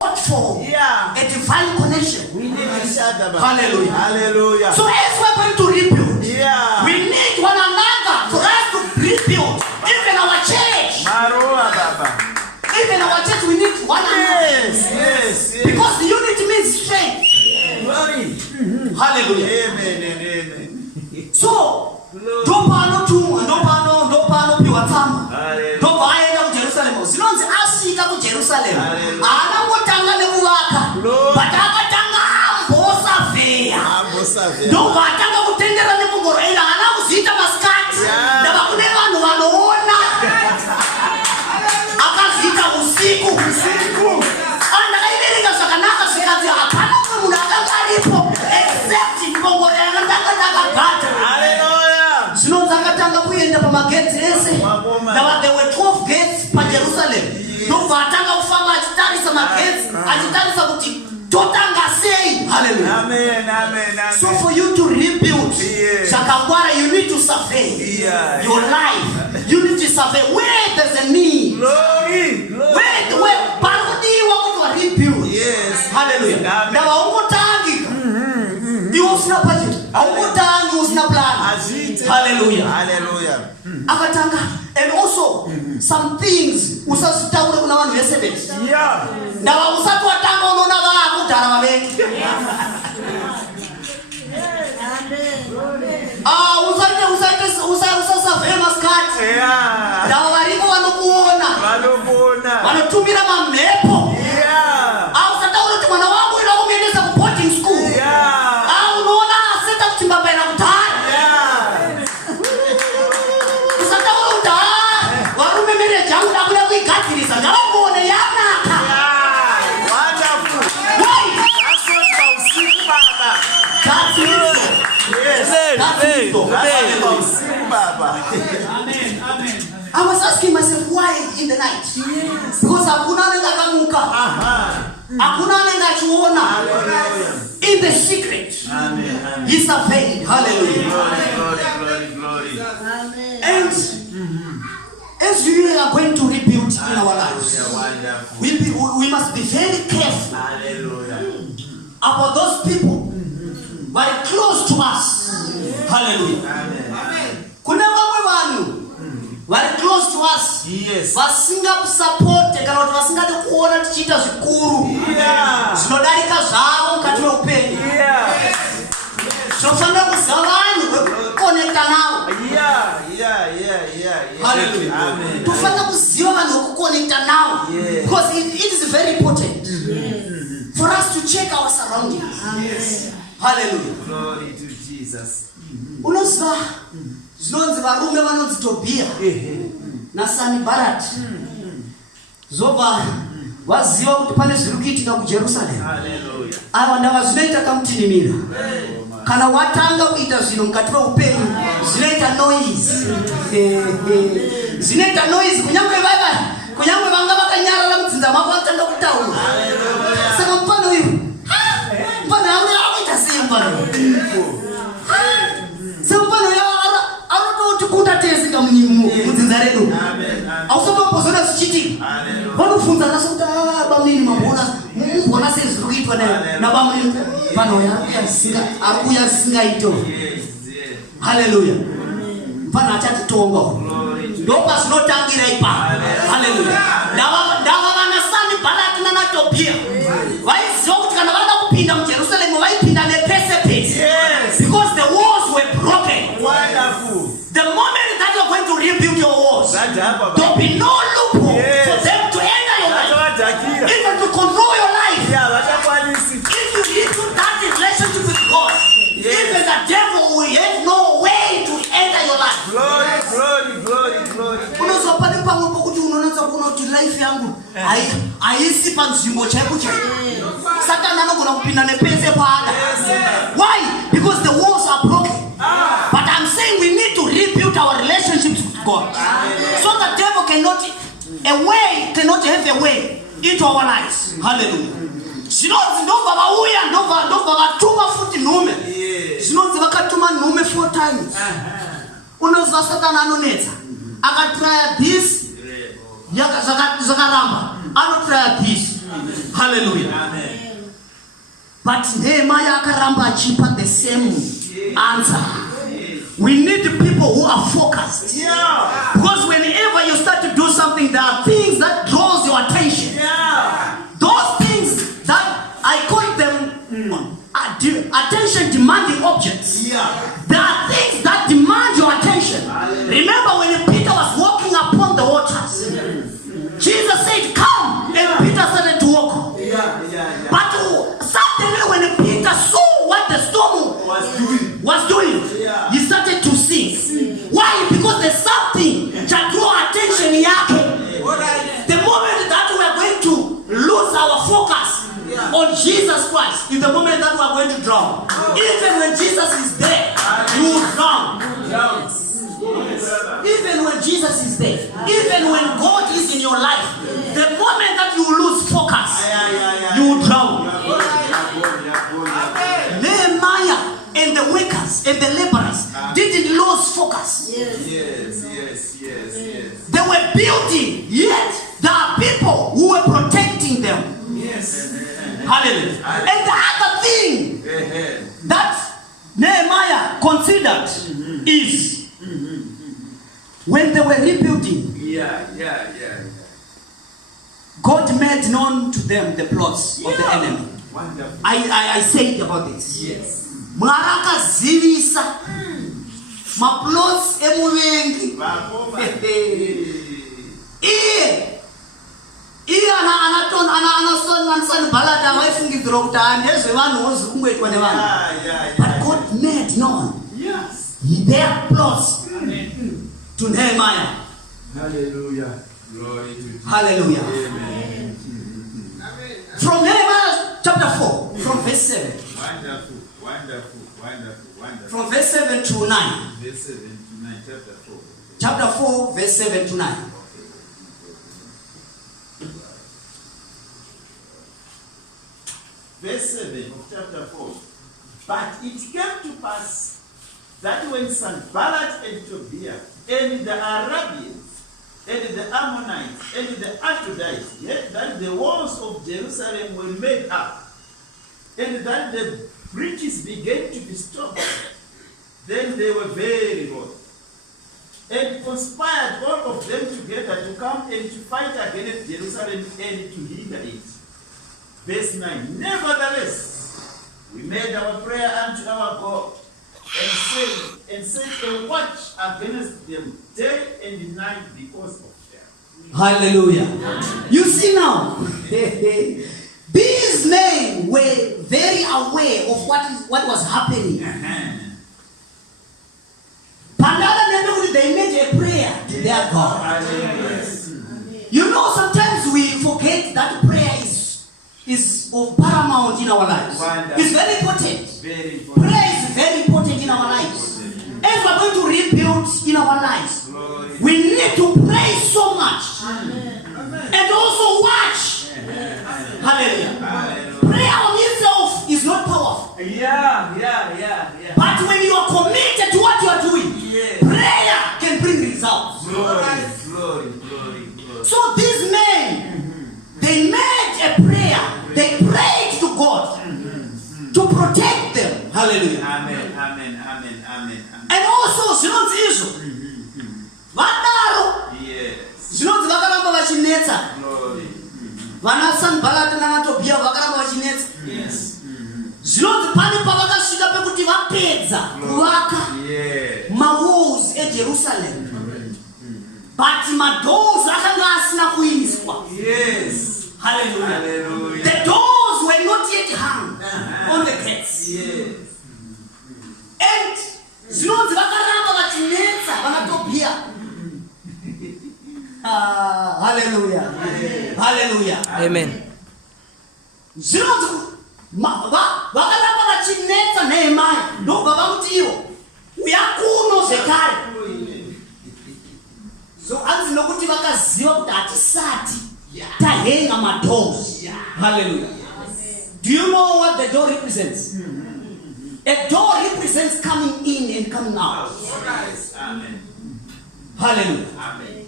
for a divine connection. We need each other. Hallelujah. Hallelujah. So as we're going to rebuild, Yeah. we need one another for us to rebuild. Even our church. Maroa Baba. Even our church, we need one another. Yes, yes, yes. Because the unity means strength. Glory. Hallelujah. Amen and amen. So, ndopano tumwa, ndopano piwatama. Ndopa aenda ku Jerusalem. Zinonzi asika ku Jerusalem. Anangotanga nekuvaka. Batakatanga ambosa veya. Ndopa atanga kutendera nekungoro ila anakuzita maskati. Ndaba kune vanhu vanoona. Akazita usiku. Andakaibereka zvakanaka zvikati hapana munhu akanga aripo except ngongoro yakatanga takagata. Zvinonzi akatanga kuenda pamagedzi ese. There were 12 gates pa Jerusalem. Ndobva atanga kufamba achitarisa magedzi achitarisa kuti totanga sei. Hallelujah. Amen, amen, amen. So for you to rebuild Shakangwara, you need to survey your life. You need to survey where there's a need. Glory. Where parodiwa kuti rebuild. Yes. Hallelujah. Now aungotangika. Iwo usina budget. Aungotangi usina plan. Hallelujah. Hallelujah. Akatanga. And also some things usasitaure kuna vanhu vese. Yeah. Ndava usati watanga unoona vakudhara vavengi. Usasavhe maskati. Ndava variko vanokuona. Vanotumira mamhepo. Usataura kuti mwana wangu ida kumuendesa ku boarding school. Unoona aseta kuti mbambaira kutara. Usataura kuti varume mereji angu ndakuda kuigadzirisa. Ndavamuone yanaka. Wonderful. Why? That's what usiku baba. That's it. Yes. That's it. Usiku baba. Amen. Amen. I was asking myself why in the night. Yes. Because hakuna anenge akamuka. Hakuna anenge achiona. In the secret. Amen. He surveyed. Hallelujah. Glory. And as we are going to rebuild in our lives, Wonderful. we must be very careful Hallelujah. about those people very close to us. Hallelujah. Kuna vamwe vanhu very close to us. Yes. Vasingakusupport kana kuti vasingade kuona tichiita zvikuru. Zvinodarika zvavo mukati meupenyu. Zvofanira kuziva vanhu vekukonekta navo. Hallelujah. Amen. Tofanira kuziva vanhu vekukonekta navo. Because it is very important for us to check our surroundings. Hallelujah. Glory to Jesus. Unoziva zvinonzi varume vanonzi Tobia naSanibharat. Zobva vaziva kuti pane zviri kuitika kuJerusalem. Hallelujah. Ava ndava zvinoita kamutinimira. Kana watanga kuita zvinhu mukati meupenyu zvinoita noise. Zvinoita noise kunyangwe vanga vakanyarara mudzinza mavo vatanga kutaura. Saka mufano uyu mufano yangu akuita sei mufano. Saka mufano anototi kuta tesika mudzinza redu. Ausatombozona zvichitika. Vanofunzana sokuti bamini mambona sei zviri kuitwa nabamwe vanhu arikuuya zvisingaito. Hallelujah. Mfana achatitonga. Ndopa zvinotangira ipapo. Hallelujah. Ndava vanaSanibharati naTobia vaiziva kuti kana vada kupinda muJerusaremu vaipinda nepese. Because the walls were broken. Wonderful. The moment that you are going to rebuild your walls, there will be no loophole for them to enter your life, even to control your life. If you need to that relationship with God, even the devil will have no way to enter your life. Glory. Unozwa pane pamwe pokuti unonatsa kuona kuti life yangu haisi panzvimbo chaipo chaipo. Satani anogona kupinda nepese paada. Why? Because the walls are broken. But I'm saying we need to rebuild our relationships with God. So the devil cannot have a way into our lives. Hallelujah. Zvinonzi ndobva vauya ndobva vatuma futi nhume. Zvinonzi vakatuma nhume 4 times. Unozva Satani anonetsa. Akatraya this zvakaramba. Anotraya this. Hallelujah. Amen. But Nehemiah akaramba achipa the same answer. We need people who are focused. Yeah. Because whenever you start to do something, there are things that draws your attention. Yeah. Those things that I call them attention demanding objects. Yeah. There are things that demand your attention. Remember when Peter was walking upon the waters, Jesus said, "Come," and Peter started to walk. Yeah. But suddenly when Peter saw what the storm was doing, Yeah. he started to sink. Why? Because there's something that draw attention yake. The moment that we are going to lose our focus on Jesus Christ is the moment that we are going to drown. Even when Jesus is there, you will drown. Even when Jesus is there, even when God is in your life, the moment that you lose focus, you will drown. Nehemiah and the workers and the laborers didn't lose focus. Yes. They were building, yet there are people who were protecting them. Yes. Hallelujah. And the other thing that Nehemiah considered is when they were rebuilding, Yeah. God made known to them the plots of the enemy. Wonderful. I said about this. Yes. Maraka zivisa maplots emuvengi. Iye anason balada waifungidzira kuti ndezvevanhu ozikungoitwa nevanhu. But God made known Yes. their plots to Nehemiah. Hallelujah. Glory to Jesus. Hallelujah. Amen. From Nehemiah chapter 4, from verse 7. Wonderful. From verse 7 to 9. Verse 7 to 9, chapter 4. Chapter 4, verse 7 to 9. Verse 7 of chapter 4. But it came to pass that when Sanballat and Tobiah and the Arabians and the Ammonites and the Ashdodites, yet that the walls of Jerusalem were made up, and that the breaches began to be stopped, then they were very wroth, and conspired all of them together to come and to fight against Jerusalem and to hinder it. Verse 9. Nevertheless, we made our prayer unto our God, and set a watch against them day and night because of them. Hallelujah. You see now, these men were very aware of what was happening. They made a prayer to their God. You know, sometimes we forget that prayer is of paramount in our lives. It's very important. Prayer is very important in our lives. As we're going to rebuild in our lives, we need to pray so much. And also watch. Hallelujah. Prayer on itself is not powerful. Yeah. But when you are committed to what you are doing, prayer can bring results. Glory. So these men, they made a prayer. They prayed to God to protect them. Hallelujah. Amen. And also, zvinonzi izvo vadaro zvinonzi vakaramba vachinetsa vana Sanballat nana Tobiah vakaramba vachinetsa zvinonzi pane pavakasvika pekuti vapedza kuvaka mawalls eJerusalem, but madoors akanga asina kuiswa. Hallelujah. The doors were not yet hung on the gates. And zvinonzi vakaramba vachinetsa vana Tobiah. Hallelujah. Amen. Zvinonzi vakaramba vachinetsa Nehemiah ndobva vamuti ivo uya kuno zvekare. So hanzi nokuti vakaziva kuti hatisati tahenga madoors. Hallelujah. Do you know what the door represents? A door represents coming in and coming out. Amen. Hallelujah. Amen.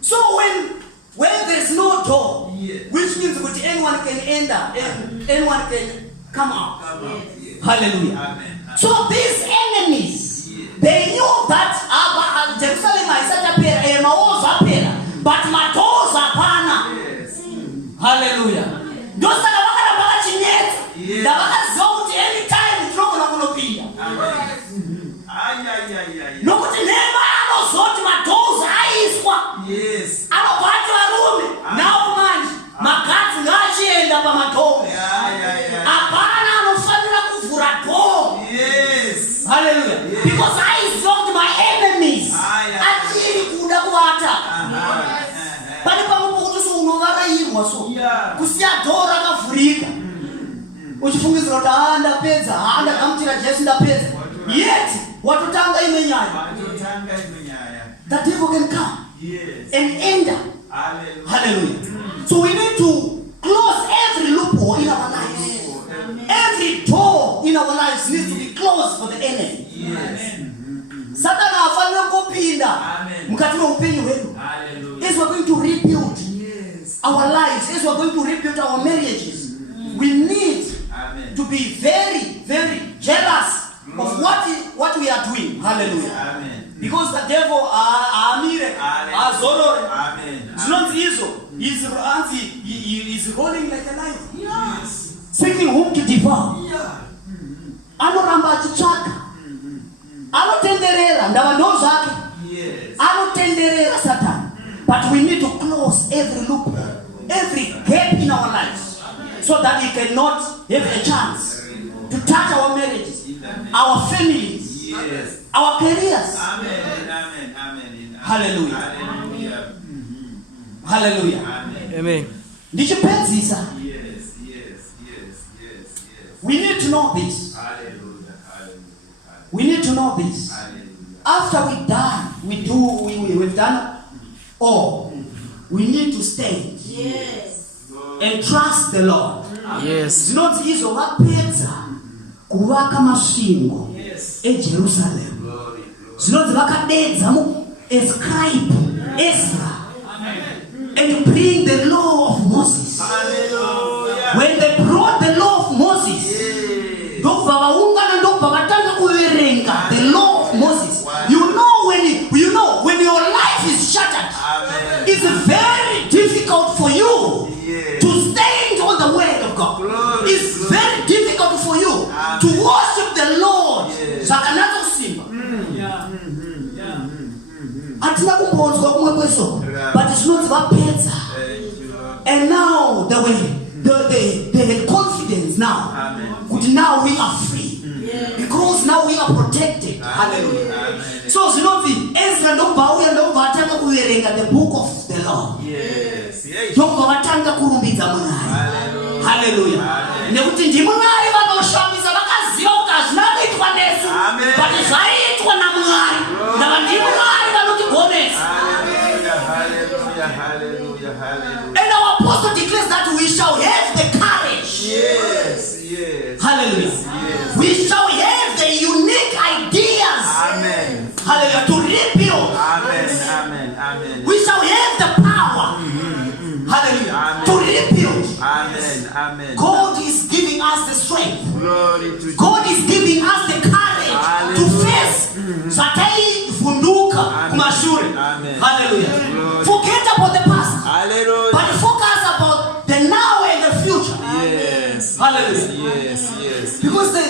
So when When there is no door, Yes. which means that anyone can enter and anyone can come out. Yes. Hallelujah. Amen. So these enemies, Yes. they knew that Jerusalem is such a pair, walls are pair, but my doors are pana. Yes. Hallelujah. Those are the Yes. anytime it's not going to be. Amen. No, but never I my doors are Yes. I don't want to room. Now, man, my cat's not end up on my door. Apana no family for a door. Yes. Hallelujah. Yes. Because I blocked my enemies. Actually, could have water. But if I'm going to so no matter so. Yeah. Kusia dora kafurika. Uchifungiza utaanda pesa, anda kamtira Jesu nda pesa. Yet, watutanga imenyaya. The devil can come. Yes. And enter. Hallelujah. Hallelujah. So we need to close every loophole in our lives. Every door in our lives needs to be closed for the enemy. Yes. Satan afanya kupinda. Amen. Mkati wa upenyo wenu. Hallelujah. As we're going to rebuild Yes. our lives, as we're going to rebuild our marriages, we need Amen. to be very, very jealous of what we are doing. Hallelujah. Amen. Because the devil amire azorore. Amen. It's not easy. He's rolling like a lion. Yes. Seeking whom to devour. Yeah. Anoramba chichaka. Anotenderera ndawando zake. Yes. Anotenderera Satan. But we need to close every loophole, every gap in our lives, so that he cannot have a chance to touch our marriages, our families, Yes. our careers. Amen. Amen. Amen. Hallelujah. Hallelujah. Hallelujah. Amen. Amen. Ndichipenzisa. Yes. Yes. Yes. Yes. Yes. We need to know this. Hallelujah. Hallelujah. We need to know this. Hallelujah. After we've done, we've done all. We need to stand and trust the Lord. Yes. Zinodzizo vapedza kuvaka masvingo eJerusalem. Zvinonzi vakadedza muescribe Ezra and bring the law of Moses. Hallelujah. When they brought the law of Moses, ndobva vaungana ndobva vatanga kuverenga the law of Moses. When your life is shattered, Amen. it's very difficult for you to stand on the word of God. It's very difficult for you to worship the Lord. Zvakanaka kusimba. Hatina kumbonzwa kumwe kweso, but it's not vapedza. Thank you, Lord. And now they had confidence now. Amen. But now we are free. Because now we are protected. Hallelujah. Amen. So zvinonzi Ezra ndobva atanga kuverenga the book of the law. Yes. Yes. Ndobva vatanga kurumbidza Mwari. Hallelujah. Nekuti ndimwari vanoshamisa vakaziva kuti hazvina kuitwa nesu. Amen. But zvaitwa naMwari. Ndava ndimwari vanotigomesa. Hallelujah. Hallelujah. Hallelujah. Hallelujah. And our apostle declares that we shall have the courage. Yes. Yes. Hallelujah. Yes. We shall have the unique ideas. Amen. Hallelujah. To rebuild. Amen. Amen. Amen. We shall have the power. Hallelujah. Amen. To rebuild. Amen. Amen. God is giving us the strength. Glory to God is giving us the courage to face Satai Funduka Kumashuri. Amen. Hallelujah. Glory. Forget about the past, Hallelujah. but focus about the now and the future. Yes. Hallelujah. Yes. Yes. Because the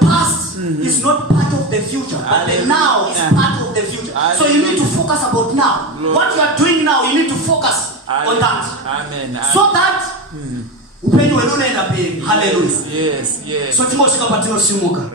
past is not part of the future, but the now is part of the future. So you need to focus about now. What you are doing now, you need to focus on that. Amen. So that upenyu hwedu unaenda mberi. Hallelujah. Yes. Yes. So timosvika patinosimuka.